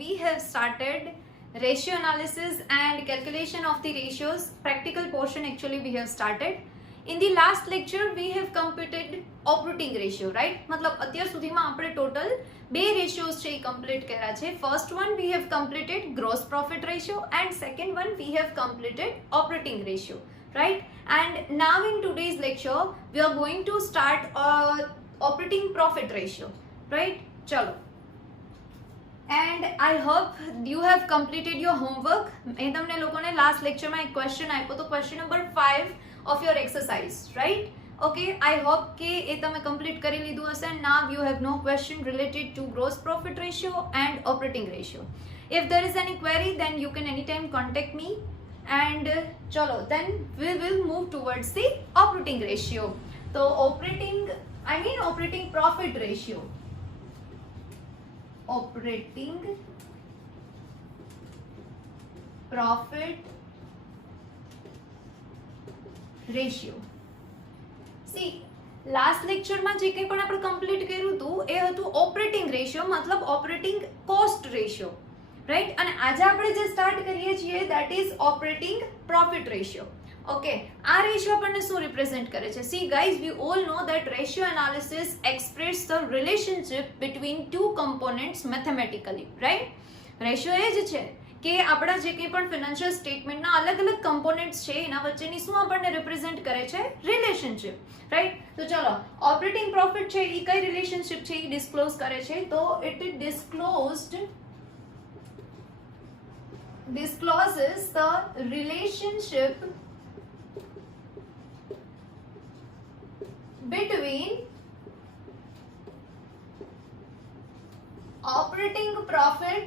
we have started ratio analysis and calculation of the ratios. Practical portion actually we have started. In the last lecture we have computed operating ratio, right? मतलब અત્યાર સુધીમાં આપણે total બે ratios છે એ complete કર્યા છે. First one we have completed gross profit ratio and second one we have completed operating ratio, right? And now in today's lecture we are going to start operating profit ratio, right? ચલો. And I hope you have completed your homework. મેં તમને લોકોને લાસ્ટ લેક્ચરમાં એક ક્વેશ્ચન આપ્યો તો question number 5 of your exercise, right? Okay, I hope કે એ તમે કમ્પ્લીટ કરી લીધું હશે. Now you have no question related to gross profit ratio and operating ratio. If there is any query then you can anytime contact me. And chalo, then we will move towards the operating ratio. So operating profit ratio. Operating profit ratio. See, last લેક્ચરમાં જે કંઈ પણ આપણે કમ્પ્લીટ કર્યું હતું એ હતું operating ratio, મતલબ ઓપરેટિંગ કોસ્ટ રેશિયો, રાઈટ? અને આજે આપણે જે સ્ટાર્ટ કરીએ છીએ that is operating profit ratio. Okay, આ રેશિયો આપણને શું રિપ્રેઝેન્ટ કરે છે? See guys, we all know that ratio analysis express the relationship between two components mathematically, right? Ratio એ જ છે કે આપણા જે કંઈ પણ ફિનાન્શિયલ સ્ટેટમેન્ટના અલગ અલગ કમ્પોનેન્ટ્સ છે એના વચ્ચેની શું આપણને રિપ્રેઝેન્ટ કરે છે? Relationship, right? તો ચલો, ઓપરેટિંગ પ્રોફિટ છે એ કઈ રિલેશનશિપ છે એ ડિસ્ક્લોઝ કરે છે? તો it discloses the relationship between operating profit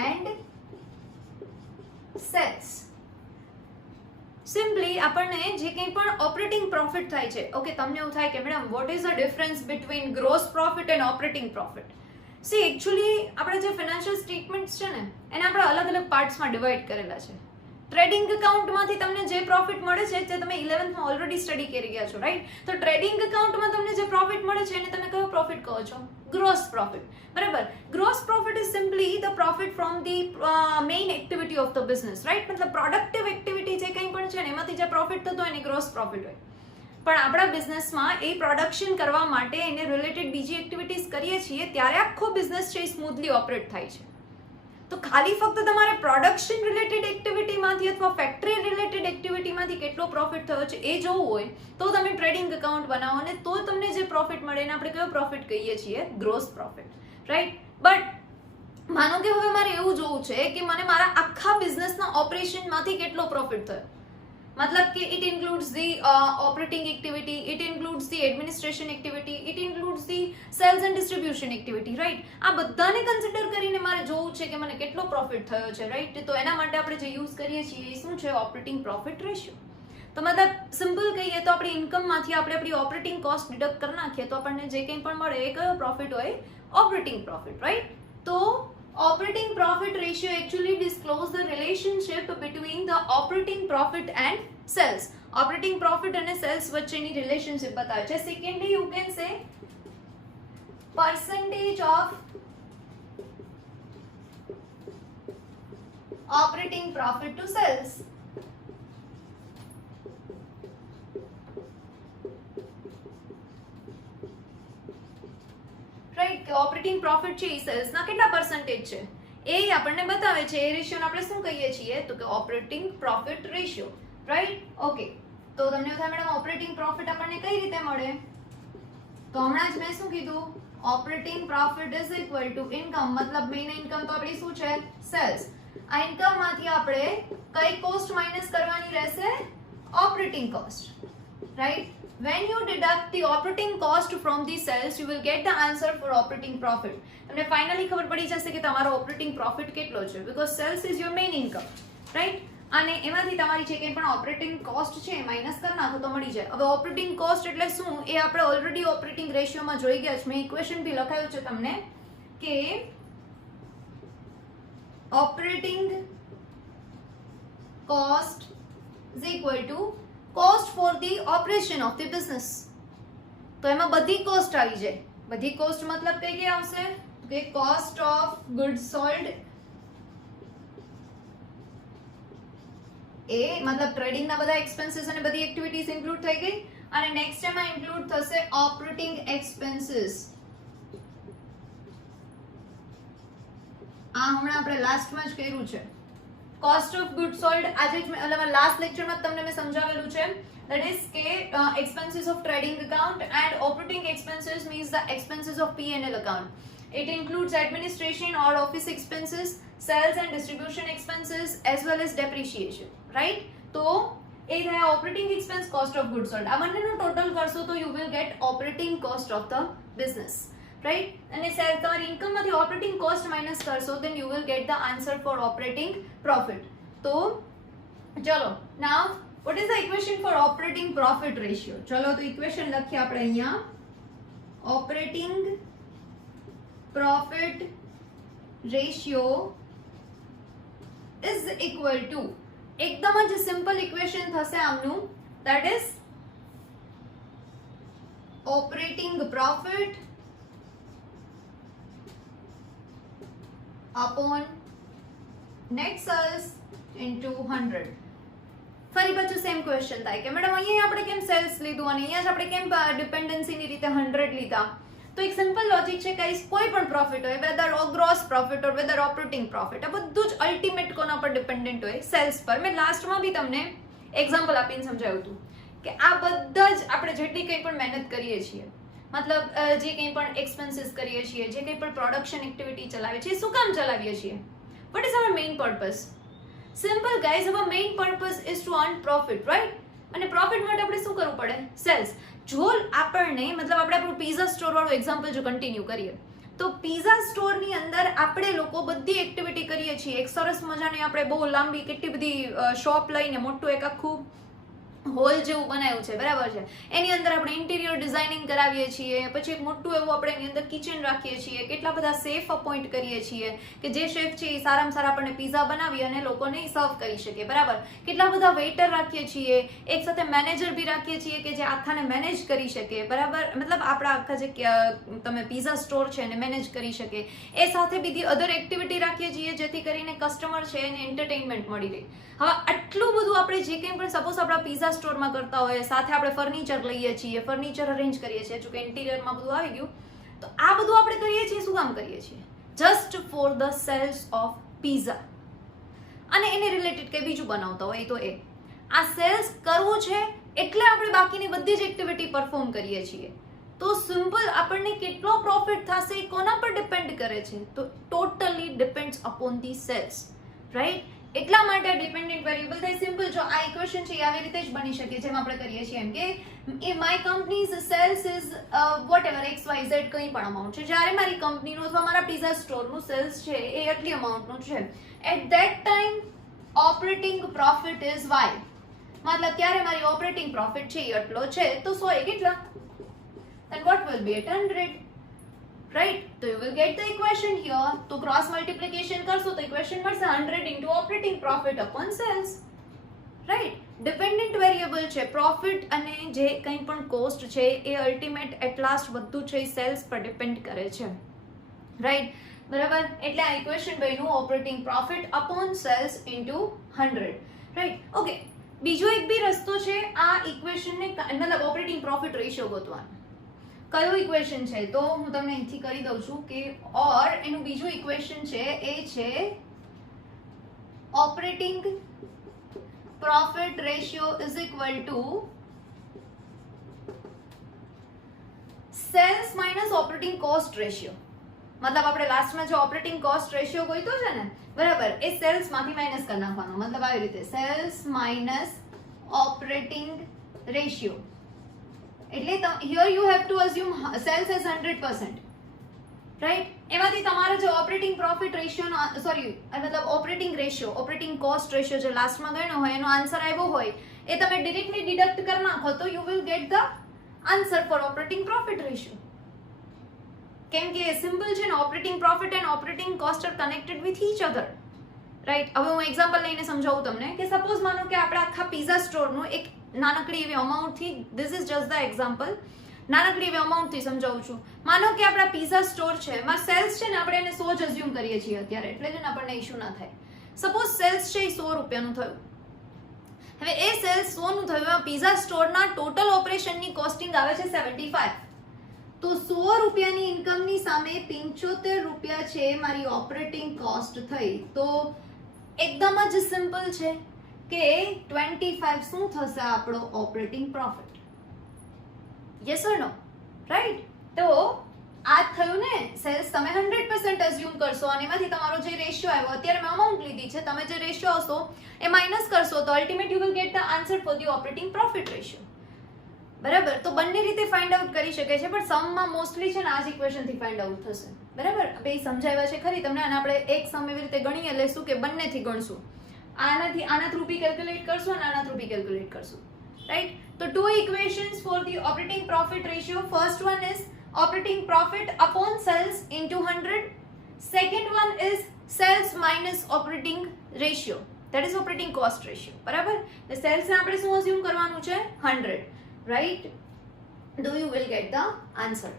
and sales. Simply આપણને જે કંઈ પણ ઓપરેટિંગ પ્રોફિટ થાય છે, ઓકે, તમને એવું થાય કે madam what is the difference between gross profit and operating profit? C, actually આપણા જે ફિનાન્શિયલ સ્ટેટમેન્ટ્સ છે ને એને આપણે અલગ અલગ પાર્ટ્સમાં ડિવાઈડ કરેલા છે. ટ્રેડિંગ એકાઉન્ટમાંથી તમને જે પ્રોફિટ મળે છે તે તમે 11thમાં ઓલરેડી સ્ટડી કરી ગયા છો, રાઈટ? તો ટ્રેડિંગ એકાઉન્ટમાં તમને જે પ્રોફિટ મળે છે એને તમે કયો પ્રોફિટ કહો છો? ગ્રોસ પ્રોફિટ, બરાબર? Gross profit is simply the profit from the main activity of the business, right? મતલબ પ્રોડક્ટિવ એક્ટિવિટી જે કંઈ પણ છે ને એમાંથી જે પ્રોફિટ થતો હોય એને ગ્રોસ પ્રોફિટ હોય. પણ આપણા બિઝનેસમાં એ પ્રોડક્શન કરવા માટે એને રિલેટેડ બીજી એક્ટિવિટીઝ કરીએ છીએ ત્યારે આખો બિઝનેસ છે એ સ્મૂથલી ઓપરેટ થાય છે. તો ખાલી ફક્ત તમારે પ્રોડક્શન રિલેટેડ એક્ટિવિટીમાંથી અથવા ફેક્ટરી રિલેટેડ એક્ટિવિટીમાંથી કેટલો પ્રોફિટ થયો છે એ જોવું હોય તો તમે ટ્રેડિંગ એકાઉન્ટ બનાવો અને તો તમને જે પ્રોફિટ મળે એને આપણે કયો પ્રોફિટ કહીએ છીએ? Gross profit, right? બટ માનો કે હવે મારે એવું જોવું છે કે મને મારા આખા બિઝનેસના ઓપરેશનમાંથી કેટલો પ્રોફિટ થયો, મતલબ કે it includes the operating activity, it includes the administration activity, it includes the cells and distribution activity, right? આ બધાને કન્સિડર કરીને મારે જોવું છે કે મને કેટલો પ્રોફિટ થયો છે, રાઈટ? તો એના માટે આપણે જે યુઝ કરીએ છીએ એ શું છે? Operating profit ratio. તો મતલબ સિમ્પલ કહીએ તો આપણી ઇન્કમમાંથી આપણે આપણી ઓપરેટિંગ કોસ્ટ ડિડક્ટ કરી નાખીએ તો આપણને જે કંઈ પણ મળે એ કયો પ્રોફિટ હોય? Operating profit, right? તો operating profit ratio actually disclose the relationship between the operating profit and sales. Operating profit and sales વચ્ચેની relationship બતાવે છે. Secondly, you can say percentage of operating profit to sales. Right? કે operating profit છે એ સેલ્સના કેટલા પર્સન્ટેજ છે એ આપણને બતાવે છે. એ રેશિયોને આપણે શું કહીએ છીએ? તો કે operating profit ratio, right? Okay, તો તમને એવું થાય મેડમ ઓપરેટિંગ પ્રોફિટ આપણને કઈ રીતે મળે? તો હમણાં જ મેં શું કીધું? Operating profit is equal two income, મતલબ મેઇન ઇન્કમ તો આપણી શું છે? સેલ્સ. આ ઇન્કમમાંથી આપણે કઈ કોસ્ટ માઇનસ કરવાની રહેશે? Operating cost, right? When you deduct the operating cost from the sales, you will get the answer for operating profit. તમને ફાઇનલી ખબર પડી જશે કે તમારો ઓપરેટિંગ પ્રોફિટ કેટલો છે, because sales is your main income, right? અને એમાંથી તમારી જે કંઈ પણ ઓપરેટિંગ કોસ્ટ છે એ માઇનસ કરી નાખો તો મળી જાય. હવે ઓપરેટિંગ કોસ્ટ એટલે શું એ આપણે ઓલરેડી ઓપરેટિંગ રેશિયોમાં જોઈ ગયા છે. મેં ઇક્વેશન બી લખાયું છે તમને કે operating cost is equal to cost for the operation of the business. તો એમાં બધી કોસ્ટ આવી જાય. બધી કોસ્ટ મતલબ કઈ કઈ આવશે કે કોસ્ટ ઓફ ગુડ્સ સોલ્ડ, એ મતલબ ટ્રેડિંગ ના બધા એક્સપેન્સીસ અને બધી એક્ટિવિટીઝ ઇન્ક્લુડ થઈ ગઈ. અને નેક્સ્ટ એમાં ઇન્ક્લુડ થશે ઓપરેટિંગ એક્સપેન્સીસ. આ હમણાં આપણે લાસ્ટમાં જ કર્યું છે. કોસ્ટ ઓફ ગુડ સોલ્ડ આજે જ મેં લાસ્ટ લેક્ચરમાં તમને મેં સમજાવેલું છે. that is કે expenses of trading account and operating expenses means the expenses of P&L account. It includes administration or office expenses, sales and distribution expenses as well as depreciation, right? તો એ થાય operating expense, cost of good sold. આ બંનેનો ટોટલ કરશો તો you will get operating cost of the business, right? અને તમારી ઇન્કમમાંથી operating cost minus કરશો then you will get the answer for operating profit. તો ચલો now what is the equation for operating profit ratio? ચલો તો ઇક્વેશન લખીએ આપણે અહીંયા. operating profit ratio is equal to, એકદમ જ સિમ્પલ ઇક્વેશન થશે આમનું, that is operating profit upon net sales into 100. ફરી પાછું સેમ ક્વેશ્ચન થાય કે મેડમ અહીંયા આપણે કેમ સેલ્સ લીધું અને અહીંયા જ આપણે કેમ ડિપેન્ડન્સીની રીતે 100 લીધા? તો એક સિમ્પલ લોજિક છે ગાઈસ, કોઈ પણ પ્રોફિટ હોય, વેધર ગ્રોસ પ્રોફિટ ઓર વેધર ઓપરેટિંગ પ્રોફિટ, આ બધું જ અલ્ટિમેટ કોના પર ડિપેન્ડન્ટ હોય? સેલ્સ પર. મેં લાસ્ટમાં બી તમને એક્ઝામ્પલ આપીને સમજાવ્યું હતું કે આ બધા જ આપણે જેટલી કંઈ પણ મહેનત કરીએ છીએ, મતલબ જે કંઈ પણ એક્સપેન્સીસ કરીએ છીએ, જે કંઈ પણ પ્રોડક્શન એક્ટિવિટી ચલાવીએ છીએ, શું કામ ચલાવીએ છીએ? What is our main purpose? Simple guys, our main purpose is to earn profit, right? અને પ્રોફિટ માટે આપણે શું કરવું પડે? સેલ્સ. જો આપણને મતલબ આપણે આપણું પિઝા સ્ટોર વાળું એક્ઝામ્પલ જો કન્ટિન્યુ કરીએ તો પિઝા સ્ટોરની અંદર આપણે લોકો બધી એક્ટિવિટી કરીએ છીએ. એક સરસ મજાની આપણે બહુ લાંબી કેટલી બધી શોપ લઈને મોટું એક આખું હોલ જેવું બનાવ્યું છે, બરાબર છે? એની અંદર આપણે ઇન્ટિરિયર ડિઝાઇનિંગ કરાવીએ છીએ, પછી એક મોટું એવું આપણે એની અંદર કિચન રાખીએ છીએ, કેટલા બધા શેફ અપોઇન્ટ કરીએ છીએ કે જે શેફ છે એ સારામાં સારા આપણને પિઝા બનાવી અને લોકોને સર્વ કરી શકે, બરાબર? કેટલા બધા વેઇટર રાખીએ છીએ, એક સાથે મેનેજર બી રાખીએ છીએ કે જે આખાને મેનેજ કરી શકે, બરાબર? મતલબ આપણા આખા જે તમે પિઝા સ્ટોર છે એને મેનેજ કરી શકે. એ સાથે બીજી અધર એક્ટિવિટી રાખીએ છીએ જેથી કરીને કસ્ટમર છે એને એન્ટરટેનમેન્ટ મળી રહે. હવે આટલું બધું આપણે જે કંઈ પણ સપોઝ આપણા પિઝા સ્ટોરમાં કરતા હોય, સાથે આપણે ફર્નિચર લઈએ છીએ, ફર્નિચર અરેન્જ કરીએ છીએ, જો કે ઇન્ટિરિયરમાં બધું આવી ગયું, તો આ બધું આપણે કરીએ છીએ શું કામ કરીએ છીએ? Just for the sales of pizza. અને એને રિલેટેડ કંઈ બીજું બનાવતા હોય તો એ આ સેલ્સ કરવું છે એટલે આપણે બાકીની બધી જ એક્ટિવિટી પરફોર્મ કરીએ છીએ. તો સિમ્પલ આપણને કેટલો પ્રોફિટ થશે એ કોના પર ડિપેન્ડ કરે છે? તો totally depends upon the sales, right? એટલા માટે ડિપેન્ડન્ટ વેરિયેબલ થાય. સિમ્પલ જો આ ઇક્વેશન છે એ આવી રીતે જ બની શકે જેમ આપણે કરીએ છીએ એમ કે એ my company's sales is whatever XYZ કંઈ પણ અમાઉન્ટ છે. જ્યારે મારી કંપનીનું અથવા મારા પિઝા સ્ટોરનું સેલ્સ છે એ એટલી અમાઉન્ટનું છે, at that time operating profit is Y. મતલબ ત્યારે મારી ઓપરેટિંગ પ્રોફિટ છે એ આટલો છે, તો 100 એ કેટલા? then what will be at 100, right? So you will get the equation here. તો cross multiplication કરશો તો equation મળશે 100 into operating profit upon sales, right? dependent variable છે પ્રોફિટ અને જે કંઈ પણ કોસ્ટ છે એ અલ્ટિમેટ એટ લાસ્ટ બધું છે સેલ્સ પર ડિપેન્ડ કરે છે, રાઈટ? બરાબર? એટલે આ ઇક્વેશન બન્યું operating profit upon sales into 100, right? Okay, બીજો એક બી રસ્તો છે આ ઇક્વેશનને મતલબ ઓપરેટિંગ પ્રોફિટ રેશિયો ગોતવાનો. કયું ઇક્વેશન છે? તો હું તમને અહીંથી કરી દઉં છું કે ઓર એનું બીજું ઇક્વેશન છે એ છે operating profit ratio is equal to sales minus operating cost ratio. મતલબ આપણે લાસ્ટમાં જે ઓપરેટિંગ કોસ્ટ રેશિયો ગોઈતો છે ને, બરાબર, એ સેલ્સ માંથી માઇનસ કરી નાખવાનો. મતલબ આવી રીતે સેલ્સ માઇનસ ઓપરેટિંગ રેશિયો. એટલે here you have to assume sales as 100%, right? એમાંથી તમારે જે ઓપરેટિંગ પ્રોફિટ રેશિયો મતલબ operating ratio, operating cost ratio જે લાસ્ટમાં ગણ્યો હોય એનો આન્સર આવ્યો હોય એ તમે ડિરેક્ટલી ડિડક્ટ કરી નાખો તો you will get the answer for operating profit ratio. કેમ કે સિમ્પલ છે ને, operating profit and operating cost are connected with each other, right? હવે હું એક્ઝામ્પલ લઈને સમજાવું તમને કે સપોઝ માનો કે આપણે આખા પિઝા સ્ટોરનું એક નાનકડી એવી અમાઉન્ટથી, this is just the example, નાનકડી એવી અમાઉન્ટથી સમજાવું છું. માનો કે આપણા પિઝા સ્ટોર છે, એમાં સેલ્સ છે ને આપણે એને 100 જ અઝ્યુમ કરીએ છીએ અત્યારે, એટલે છે ને આપણને ઇશ્યુ ના થાય. સપોઝ સેલ્સ છે એ 100 રૂપિયાનું થયું. હવે એ સેલ્સ 100 નું થયું, એમાં પિઝા સ્ટોરના ટોટલ ઓપરેશનની કોસ્ટિંગ આવે છે 75. તો 100 રૂપિયાની ઇન્કમની સામે 75 રૂપિયા છે મારી ઓપરેટિંગ કોસ્ટ થઈ. તો એકદમ જ સિમ્પલ છે કે 25 શું થશે આપણો operating profit. Yes or no? Right. તો આ થયું ને, સેલ્સ તમે 100% અઝ્યુમ કરશો અને એમાંથી તમારો જે રેશિયો આવ્યો, અત્યારે મેં અમાઉન્ટ લીધી છે, તમે જે રેશિયો આવશો એ માઇનસ કરશો તો ultimate you will get the answer four the operating profit ratio. બરાબર. તો બંને રીતે ફાઇન્ડ આઉટ કરી શકે છે, પણ સમમાં મોસ્ટલી છે ને આ જ ઇક્વેશનથી ફાઇન્ડ આઉટ થશે. બરાબર. બે સમજાવ્યા છે ખરી તમને, અને આપણે એક સમ એવી રીતે ગણીએ લેશું કે બંનેથી ગણશું. આના થ્રુ બી કેલ્ક્યુલેટ કરશું અને આના થ્રુ બી કેલ્ક્યુલેટ કરશું. રાઈટ. તો two equations for the operating profit ratio. First one is operating profit upon sales into 100. Second one is sales minus operating ratio, that is operating cost ratio. બરાબર. તો sales ને આપણે શું assume કરવાનું છે? 100. right? Do you will get the answer.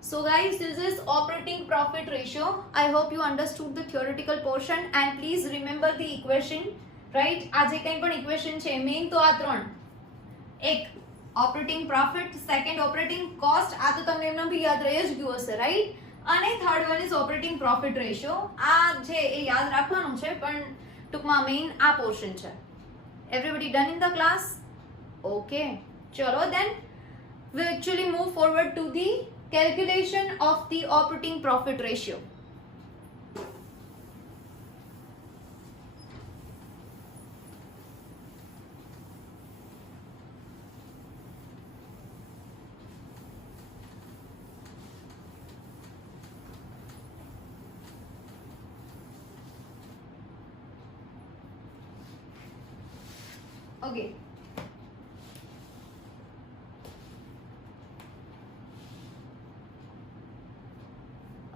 So guys, this is operating profit ratio. I hope you understood the theoretical portion and please remember the equation. right? આ જે કંઈ પણ equation છે મેઇન તો આ ત્રણ. એક operating profit, second operating cost, આ તો તમને એમનો બી યાદ રહી જ ગયું હશે, રાઈટ? અને third one is operating profit ratio. આ છે એ યાદ રાખવાનું છે, પણ ટૂંકમાં મેઇન આ પોર્શન છે. Everybody done in the class? Okay, ચલો દેન we actually move forward to the calculation of the operating profit ratio. Okay.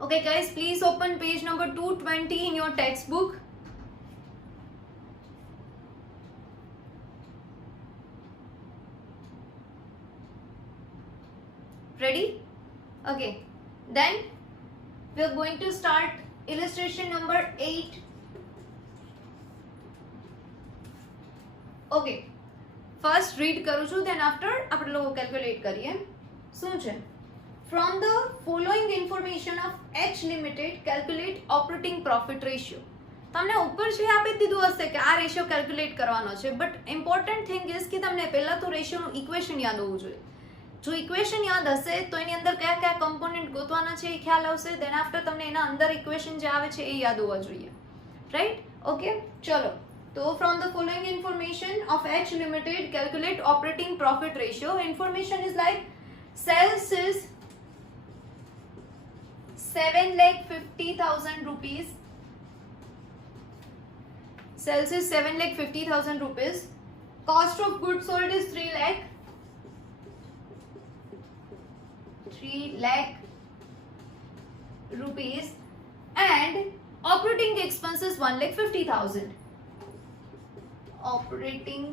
Okay guys, please open page number 220 in your textbook. Ready? Okay. Then we are going to start illustration number 8. Okay, first read કરું છું, then after આપણે લોકો કેલ્ક્યુલેટ કરીએ. શું છે? From the following information of H limited calculate operating profit ratio. તમને ઉપર છે આપી દીધું હશે કે આ રેશિયો કેલ્ક્યુલેટ કરવાનો છે, બટ ઇમ્પોર્ટન્ટ થિંગ ઇઝ કે તમને પહેલા તો રેશિયોનું ઇક્વેશન યાદ હોવું જોઈએ. જો ઇક્વેશન યાદ હશે તો એની અંદર કયા કયા કમ્પોનન્ટ ગોતવાના છે એ ખ્યાલ આવશે, દેન આફ્ટર તમને એના અંદર ઇક્વેશન જે આવે છે એ યાદ હોવા જોઈએ. રાઈટ? ઓકે, ચલો. So from the following information of H Limited calculate operating profit ratio. Information is like sales is 7,50,000 rupees. Sales is 7,50,000 rupees. Cost of goods sold is 3 lakh rupees and operating expenses 1,50,000. Operating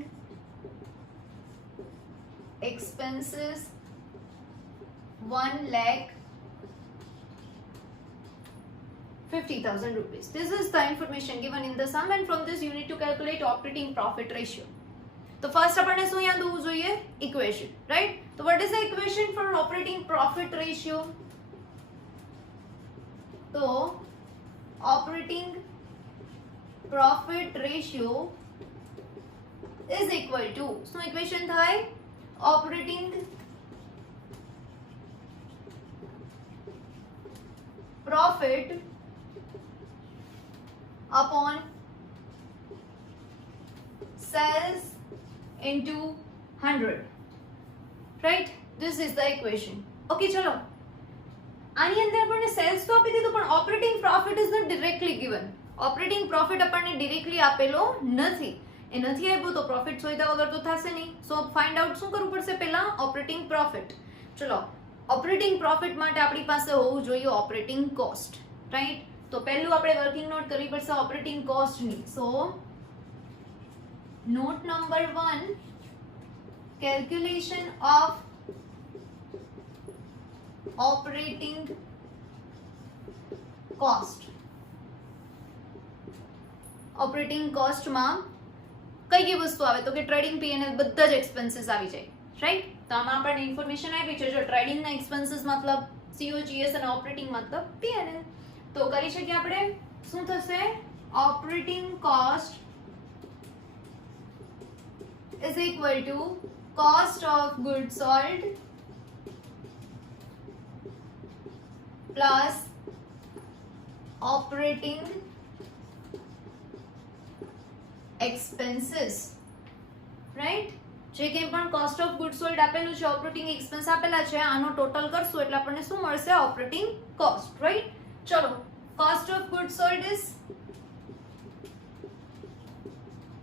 expenses 1,50,000 rupees. This is the information given in the sum, and from this you need to calculate operating profit ratio. So first આપણને શું યાદ હોવું જોઈએ? Equation, right? So what is the equation for operating profit ratio? So operating profit ratio is equal to, so equation થાય operating profit upon sales into 100. right? This is the equation. okay, ચલો આની અંદર આપણને સેલ્સ તો આપી દીધું, પણ operating profit is not directly given. Operating profit આપણને ડિરેક્ટલી આપેલો નથી. એ નથી આપ્યું તો પ્રોફિટ શોધ્યા વગર તો થશે નહીં. સો ફાઇન્ડ આઉટ શું કરવું પડશે? પહેલા ઓપરેટિંગ પ્રોફિટ. ચલો, ઓપરેટિંગ પ્રોફિટ માટે આપણી પાસે હોવું જોઈએ ઓપરેટિંગ કોસ્ટ. રાઈટ? તો પહેલું આપણે વર્કિંગ નોટ કરવી પડશે ઓપરેટિંગ કોસ્ટની. So note number 1, calculation of operating cost. Operating કોસ્ટમાં કઈ કઈ વસ્તુ આવે તો કે ટ્રેડિંગ P&L બધા જ એક્સપેન્સીસ આવી જાય, રાઈટ? તો આમાં આપણને ઇન્ફોર્મેશન આપી છે. જો ટ્રેડિંગના એક્સપેન્સીસ મતલબ COGS અને ઓપરેટિંગ મતલબ P&L. તો કરી શકીએ આપણે. શું થશે? Operating cost is equal to cost of goods sold plus operating expenses, right? જે કંઈ પણ કોસ્ટ ઓફ ગુડ સોલ્ડ આપેલું છે, ઓપરેટિંગ એક્સપેન્સ આપેલા છે, આનો ટોટલ કરશું એટલે આપણને શું મળશે? Operating cost, right? ચલો, cost of good sold is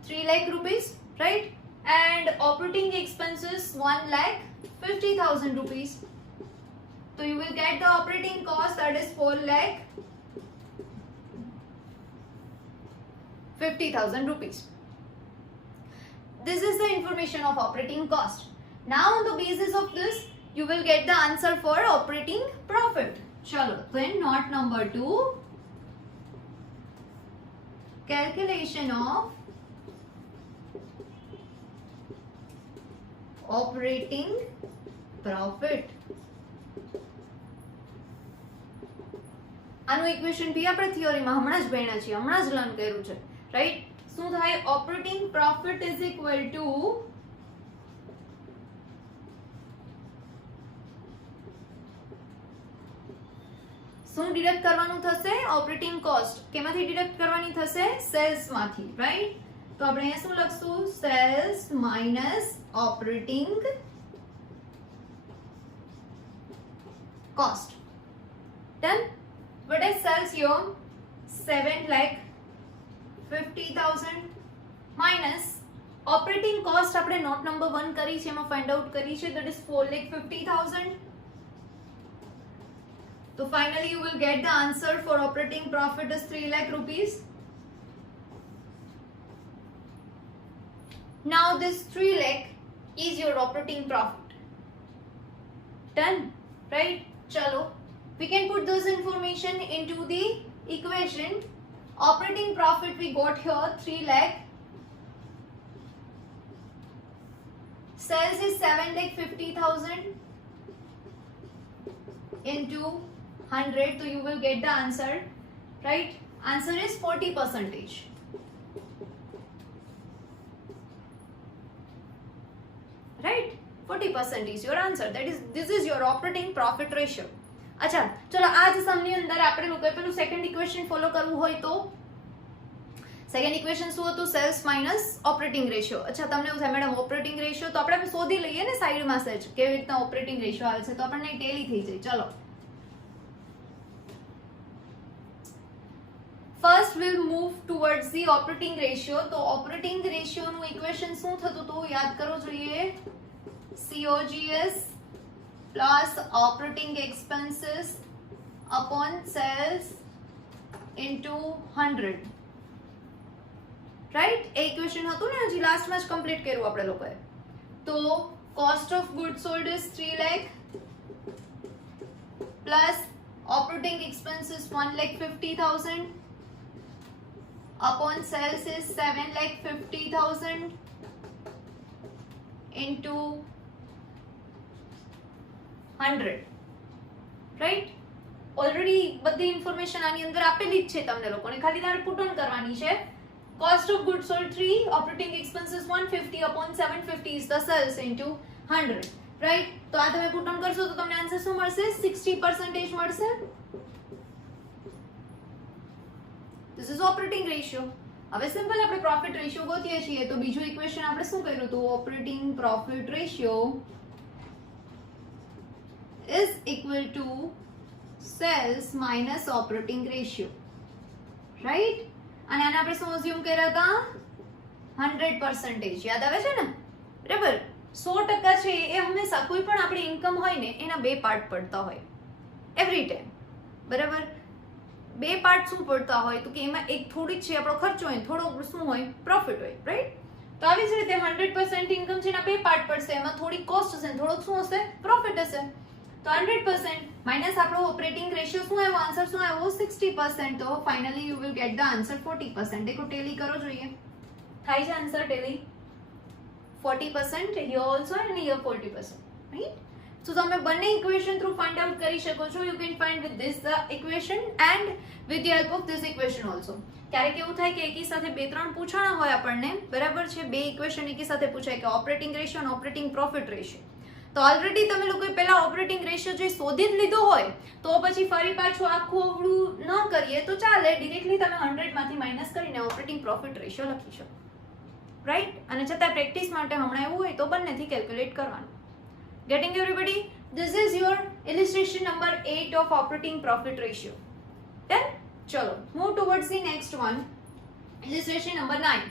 3 lakh rupees, right? And operating expenses 1,50,000 rupees. So you will get the operating cost, that is 4,50,000 rupees. This is the information of operating cost. Now on the basis of this you will get the answer for operating profit. Chalo, then note number 2, calculation of operating profit. આનું ઇક્વેશન બી આપણે થિયરીમાં હમણાં જ ભણ્યા છીએ, હમણાં જ લર્ન કર્યું છે, રાઈટ? શું થાય? Operating profit is equal two શું ડિડક્ટ કરવાનું થશે? Operating cost. કેમાંથી ડિડક્ટ કરવાની થશે? સેલ્સ માંથી, રાઈટ? તો આપણે અહીંયા શું લખશું? Sales minus operating cost. Done? What is sales here? 7,50,000 minus operating cost આપણે નોટ નંબર 1 કરી છે, એમાં ફાઇન્ડ આઉટ કરી છે, that is 4,50,000. So finally you will get the answer for operating profit is 3 lakh rupees. Now this 3 lakh is your operating profit. Done, right? Chalo, we can put those information into the equation. Operating profit we got here 3 lakh. Sales is 7,50,000 into 100, so you will get the answer, right? Answer is 40%. Right? 40% is your answer. That is, this is your operating profit ratio. अच्छा, चलो आज समनी अंदर આપણે લોકો પેલું second equation follow કરવું હોય તો સેકન્ડ ઇક્વેશન શું હતું? Sales minus operating ratio. અચ્છા, તમને એવું થાય મેડમ ઓપરેટિંગ રેશિયો તો આપણે શોધી લઈએ ને સાઈડમાં સેજ કેવી રીતના ઓપરેટિંગ રેશિયો આવે છે, તો આપણને ટેલી થઈ જાય. ચલો, first will move towards the operating ratio. તો ઓપરેટિંગ રેશિયોનું ઇક્વેશન શું થતું હતું? યાદ કરવો જોઈએ. COGS plus operating expenses upon sales into 100, right? એ ઇક્વેશન હતું ને, હજી લાસ્ટમાં જ કમ્પ્લીટ કર્યું આપણે લોકોએ. તો cost of good sold is 3 lakh plus operating expenses 1,50,000 upon sales is 7,50,000 into 100, રાઈટ? ઓલરેડી બધી ઇન્ફોર્મેશન આની અંદર આપેલી જ છે તમને લોકોને, ખાલી તારે પુટ ઓન કરવાની છે. Cost of good sold 3, operating expenses 150 upon 750 is the sales into 100, રાઈટ? તો આ તમે પુટ ઓન કરશો તો તમને આન્સર શું મળશે? 60% મળશે. This is operating ratio. હવે સિમ્પલ આપણે પ્રોફિટ રેશિયો ગોતીએ છીએ, તો બીજું ઇક્વેશન આપણે શું કર્યું હતું? Operating profit ratio is equal to sales minus operating ratio, right? અને આને આપણે શું અઝ્યુમ કર્યા હતા? 100%. યાદ આવે છે ને? બરાબર. 100% છે એ હંમેશા કોઈ પણ આપણી ઇન્કમ હોય ને એના બે પાર્ટ પડતા હોય એવરી ટાઈમ, બરાબર? બે પાર્ટ શું પડતા હોય તો કે એમાં એક થોડીક છે આપણો ખર્ચો હોય, થોડો શું હોય? પ્રોફિટ હોય, રાઈટ? તો આવી જ રીતે 100% ઇન્કમ છે એના બે પાર્ટ પડશે, એમાં થોડીક કોસ્ટ હશે, થોડોક શું હશે? પ્રોફિટ હશે. તો 100% માઇનસ આપણો ઓપરેટિંગ રેશિયો શું આવ્યો, આન્સર શું આવ્યો 60%. તો finally you will get the answer 40%. देखो ટેલી કરો જોઈએ, થાય છે answer Tally 40% here also and here 40%, right? So તમે બંને ઇક્વેશન થ્રુ ફાઇન્ડ આઉટ કરી શકો છો. You can find with this the equation and with the help of this equation also. ક્યારેક એવું થાય કે એકી સાથે બે ત્રણ પૂછાણા હોય આપણને, બરાબર છે, બે ઇક્વેશન એકી સાથે પૂછાય કે ઓપરેટિંગ રેશિયો અને ઓપરેટિંગ પ્રોફિટ રેશિયો. તો ઓલરેડી તમે લોકોએ પહેલા ઓપરેટિંગ રેશિયો જે શોધી જ લીધો હોય તો પછી ફરી પાછું આખું અવળું ન કરીએ તો ચાલે. ડિરેક્ટલી તમે 100 માંથી માઇનસ કરીને ઓપરેટિંગ પ્રોફિટ રેશિયો લખી શકો, રાઈટ? અને છતાં પ્રેક્ટિસ માટે હમણાં એવું હોય તો બંનેથી કેલ્ક્યુલેટ કરવાનું. Getting everybody? This is your illustration number 8 of operating profit ratio. Then, chalo, move towards the next one. Illustration number 9.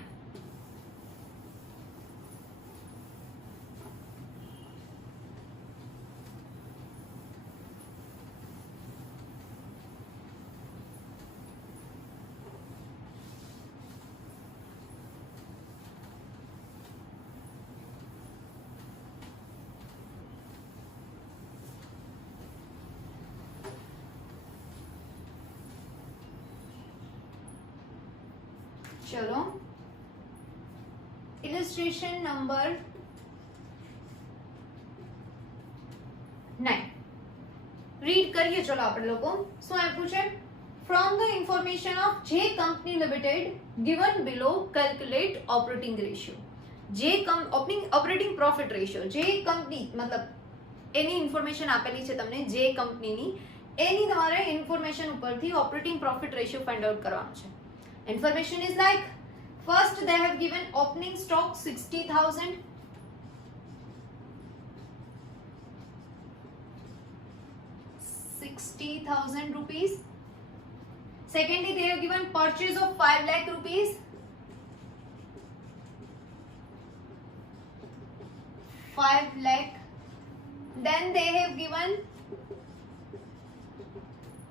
चलो illustration number 9 રીડ કરીએ. ચલો આપણે લોકો શું આપ્યું છે? From the information of J Company Limited given below calculate operating ratio. J operating profit ratio. J company मतलब એની ઇન્ફોર્મેશન આપેલી છે તમને જે કંપનીની, એની તમારે ઇન્ફોર્મેશન ઉપરથી operating profit ratio find out કરવાનો છે. Information is like, first they have given opening stock 60,000. ₹60,000. Secondly, they have given purchase of 5 lakh rupees. 5 lakh. Then they have given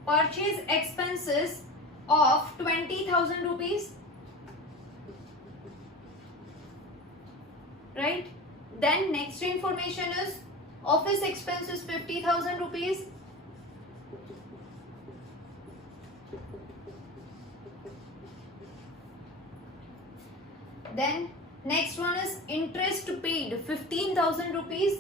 purchase expenses of 20,000 rupees, right? Then next information is office expenses 50,000 rupees. Then next one is interest paid 15,000 rupees.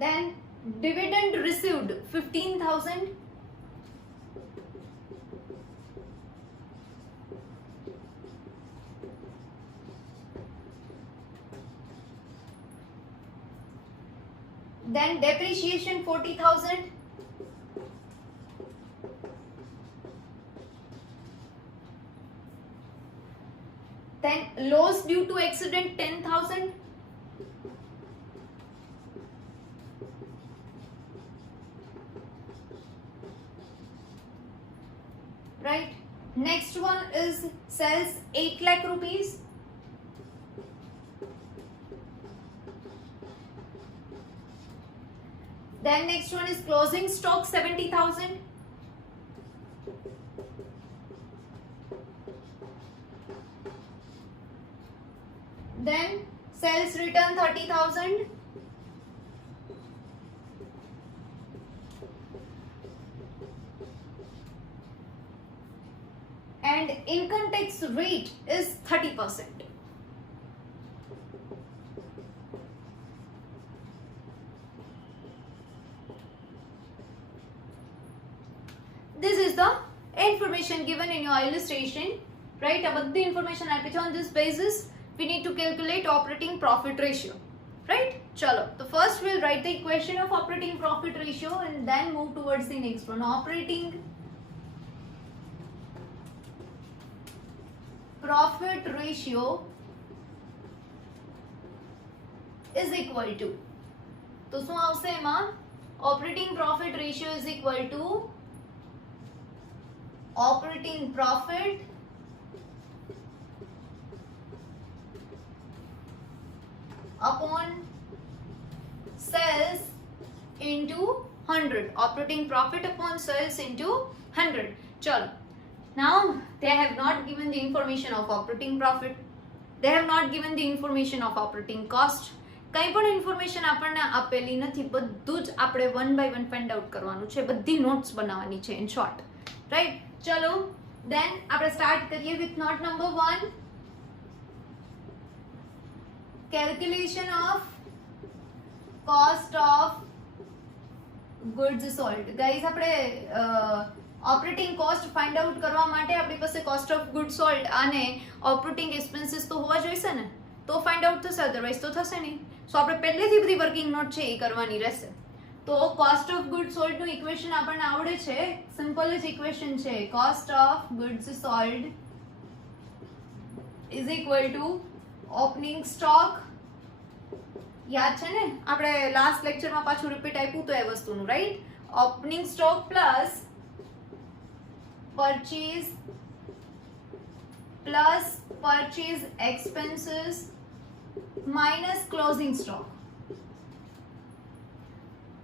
Then dividend received 15,000. Then depreciation 40,000. Then loss due to accident 10,000. Right? Next one is sales 8 lakh rupees. Then next one is closing stock 70,000. Then sales return 30,000. And income tax rate is 30%. This is the information given in your illustration, right? About the information on this basis, we need to calculate operating profit ratio, right? Chalo, so first we'll write the equation of operating profit ratio and then move towards the next one. Operating profit ratio is equal to, तो શું આવશે એમાં? Operating profit ratio is equal to operating profit upon sales into 100. Operating profit upon sales into 100. चलो Now they have not given the information of operating profit, they have not given the information of operating cost. કંઈ પણ ઇન્ફોર્મેશન આપણને આપેલી નથી, બધું જ આપણે one by one find out કરવાનું છે, બધી નોટ્સ બનાવવાની છે ઇન શોર્ટ, રાઈટ? ચલો દેન આપણે સ્ટાર્ટ કરીએ with note number 1, calculation of cost of goods sold. Guys આપણે ઓપરેટિંગ કોસ્ટ ફાઇન્ડ આઉટ કરવા માટે આપણી પાસે કોસ્ટ ઓફ ગુડ સોલ્ડ અને ઓપરેટિંગ એક્સપેન્સીસ તો હોવા જોઈશે ને, તો ફાઇન્ડ આઉટ થશે, અધરવાઇઝ તો થશે નહીં. સો આપણે પહેલેથી બધી વર્કિંગ નોટ છે એ કરવાની રહેશે. તો કોસ્ટ ઓફ ગુડ સોલ્ડ નું ઇક્વેશન આપણને આવડે છે, સિમ્પલ જ ઇક્વેશન છે. Cost of goods sold is equal two opening stock. યાદ છે ને, આપણે લાસ્ટ લેક્ચરમાં પાછું રિપીટ આપ્યું તો એ વસ્તુનું, right? Opening stock plus purchase plus purchase expenses minus closing stock.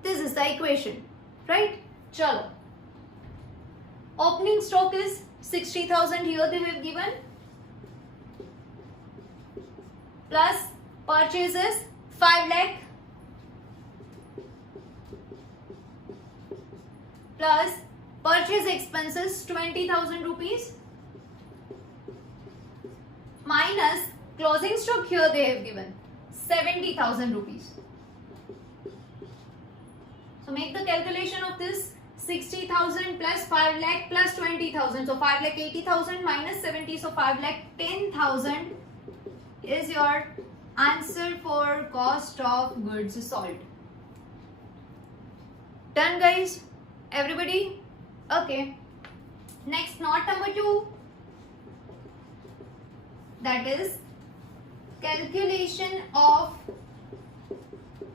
This is the equation, right? Chalo. Opening stock is 60,000 here they have given, plus purchases 5 lakh, plus purchase expenses 20,000 rupees, minus closing stock here they have given 70,000 rupees. So make the calculation of this. 60,000 plus 5 lakh plus 20,000, so 5 lakh 80,000 minus 70, so 5 lakh 10,000 is your answer for cost of goods sold. Done, guys? Everybody? Okay. Next, note number 2, that is calculation of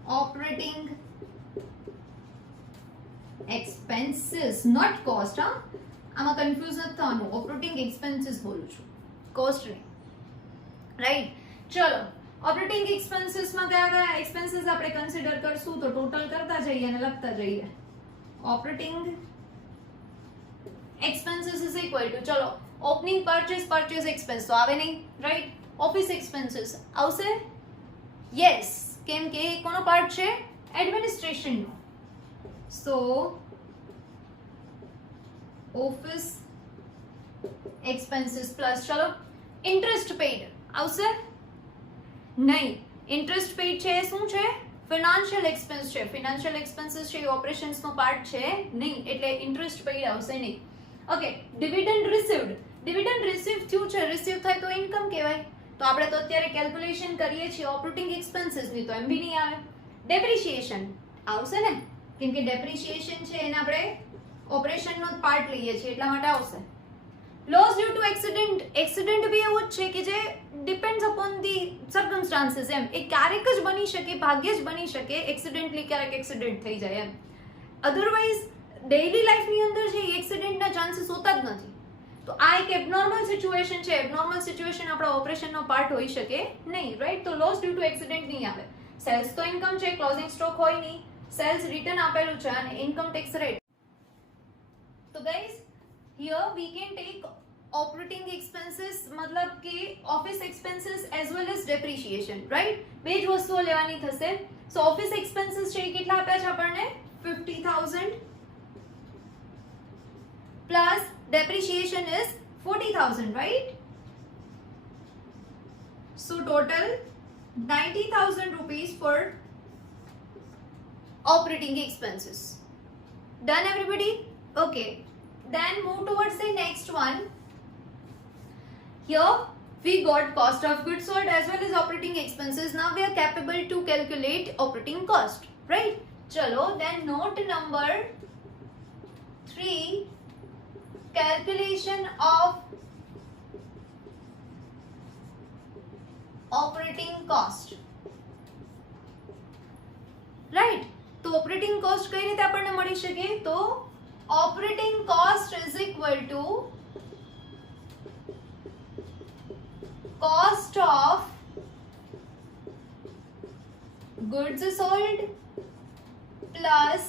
operating expenses, not cost. આમાં કન્ફ્યુઝ નથી થવાનું, operating expenses બોલું છું, કોસ્ટ નહીં, રાઈટ? ચલો, ઓપરેટિંગ એક્સપેન્સીસમાં કયા કયા એક્સપેન્સીસ આપણે કન્સિડર કરશું, તો ટોટલ કરતા જઈએ અને લખતા જઈએ. Operating expenses is equal to, ચલો opening purchase expense તો આવે નહીં, રાઈટ? ઓફિસ એક્સપેન્સીસ આવશે? યસ, કેમ કે કોનો પાર્ટ છે? એડમિનિસ્ટ્રેશનનો. સો ઓફિસ એક્સપેન્સીસ પ્લસ, ચલો ઇન્ટરેસ્ટ પેઇડ આવશે? નહીં, ઇન્ટરેસ્ટ પેઇડ છે એ શું છે? ફિનાન્શિયલ એક્સપેન્સ છે. ફિનાન્શિયલ એક્સપેન્સીસ છે એ ઓપરેશન્સનો પાર્ટ છે નહીં, એટલે ઇન્ટરેસ્ટ પેઇડ આવશે નહીં. Okay, dividend received. Dividend receive થયું છે, રિસીવ થાય તો ઇન્કમ કહેવાય. તો આપણે તો અત્યારે કેલ્ક્યુલેશન કરીએ છીએ ઓપરેટિંગ એક્સપેન્સીસની, તો એમ બી નહીં આવે. ડેપ્રિસિએશન આવશે ને, કેમ કે ડેપ્રિસિએશન છે એને આપણે ઓપરેશનનો પાર્ટ લઈએ છીએ એટલા માટે આવશે. Loss due to accident. Accident બી એવું જ છે કે જે ડિપેન્ડ્સ અપોન ધી સર્કમસ્ટાન્સીસ, એમ એ ક્યારેક જ બની શકે, ભાગ્યે જ બની શકે, એક્સિડન્ટલી ક્યારેક એક્સિડન્ટ થઈ જાય એમ. અધરવાઇઝ ડેઇલી લાઈફની અંદર છે એ એક્સિડન્ટના ચાન્સીસ હોતા જ નથી. તો આ એક એબનોર્મલ સિચ્યુએશન છે. એબનોર્મલ સિચ્યુએશન આપણા ઓપરેશનનો પાર્ટ હોઈ શકે નહીં, રાઈટ? તો લોસ ડ્યુ ટુ એક્સિડન્ટ નહીં આવે. સેલ્સ તો ઇન્કમ છે, ક્લોઝિંગ સ્ટોક હોય નહીં, સેલ્સ રિટર્ન આપેલું છે અને ઇન્કમ ટેક્સ રેટ. તો guys here we can take operating expenses, मतलब कि office expenses as well as depreciation, right? બે જ વસ્તુઓ લેવાની થશે. So office expenses છે કેટલા આપ્યા છે આપણને? 50,000 plus depreciation is 40,000, right? So total 90,000 rupees for operating expenses. Done, everybody? Okay. Then move towards the next one. Here we got cost of goods sold as well as operating expenses. Now we are capable to calculate operating cost, right? Chalo, then note number 3, calculation of operating cost, right? तो operating cost કઈ રીતે આપણને મળી શકે? તો operating cost is equal to cost of goods sold plus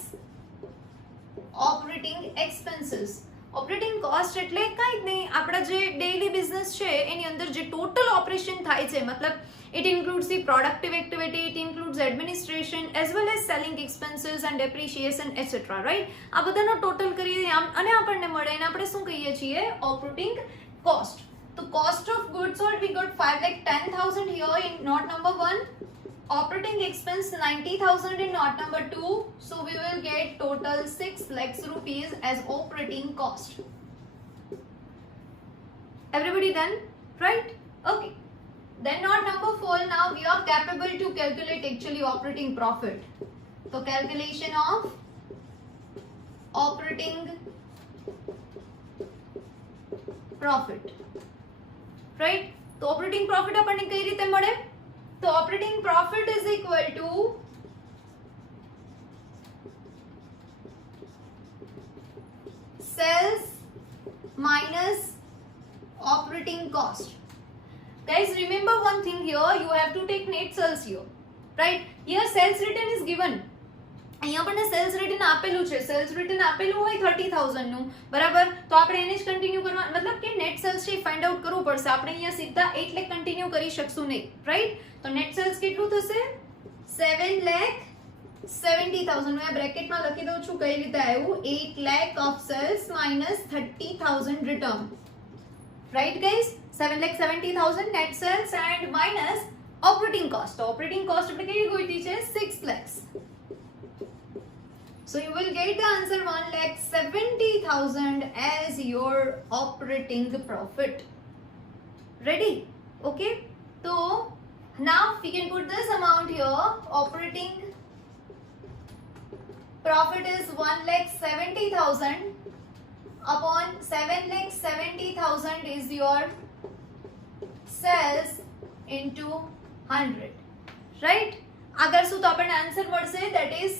operating expenses. Operating cost એટલે કાંઈ જ નહીં, આપણા જે ડેઇલી બિઝનેસ છે એની અંદર જે ટોટલ ઓપરેશન થાય છે, મતલબ it includes the productive activity, it includes administration as well as selling expenses and depreciation etcetera, right? આ બધાનો ટોટલ કરીએ અને આપણને મળે એને આપણે શું કહીએ છીએ? Operating cost. તો cost of goods sold we got 5,10,000 here in note number 1. Operating expense 90,000 in note number 2. So we will get total 6 lakhs rupees as operating cost. Everybody done? Right? Okay. Then note number 4. Now we are capable to calculate actually operating profit. So calculation of operating profit. Right? So operating profit આપણને કઈ રીતે મળે? So operating profit is equal to sales minus operating cost. Guys, remember one thing here, you have to take net sales here, right? Here sales return is given. અહીંયા આપણને sales return આપેલું છે, sales return આપેલું હોય 30,000 નું, બરાબર? તો આપણે એને જ કન્ટિન્યુ કરવા, મતલબ કે નેટ સેલ્સ છે ફાઇન્ડ આઉટ કરવું પડશે. આપણે અહીંયા સીધા 8 લાખ કન્ટિન્યુ કરી શકશું નહીં, રાઈટ? તો નેટ સેલ્સ કેટલું થશે? 7,70,000. હું આ બ્રેકેટમાં લખી દઉં છું કઈ રીતે આવ્યું. 8 lakh of sales minus 30,000 return, right guys? 7,70,000 net sales and minus operating cost. તો operating cost આપણે કેવી ગોઈતી છે? 6 lakhs. So you will get the answer 1,70,000 as your operating profit. Ready? Okay. So now we can put this amount here. Operating profit is 1,70,000 upon 7,70,000 is your sales into 100. Right? अगर सु तो अपन आंसर મળશે that is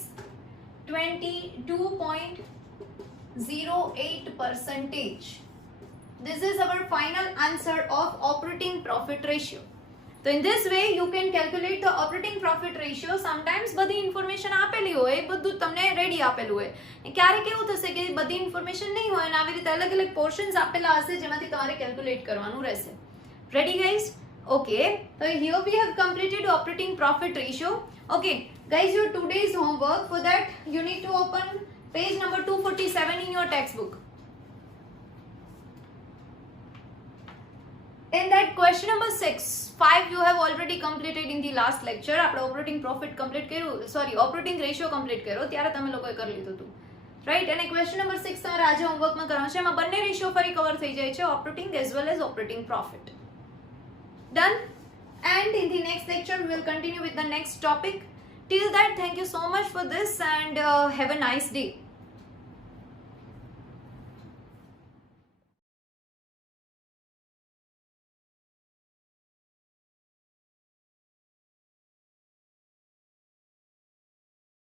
22.08%. This is our final answer of operating profit ratio. So in this way you can calculate the operating profit ratio. Sometimes બધી ઇન્ફોર્મેશન આપેલી હોય, બધું તમને રેડી આપેલું હોય. ક્યારેક એવું થશે કે બધી ઇન્ફોર્મેશન નહીં હોય અને આવી રીતે અલગ અલગ પોર્શન્સ આપેલા હશે જેમાંથી તમારે કેલ્ક્યુલેટ કરવાનું રહેશે. Ready guys? Okay. So here we have completed operating profit ratio. Okay. Guys, your today's homework, for that you need to open page number 247 in your textbook. In that question number 6, 5 you have already completed in the last lecture. આપણે operating profit complete કર્યું, sorry, operating ratio complete કર્યો ત્યારે તમે લોકોએ કરી લીધું હતું, રાઈટ? અને question number 6 તમારે આજે હોમવર્કમાં કરવાનું છે. એમાં બંને રેશિયો ફરી કવર થઈ જાય છે, operating as well as operating profit. Done? And in the next lecture we will continue with the next topic. Till that, thank you so much for this and have a nice day.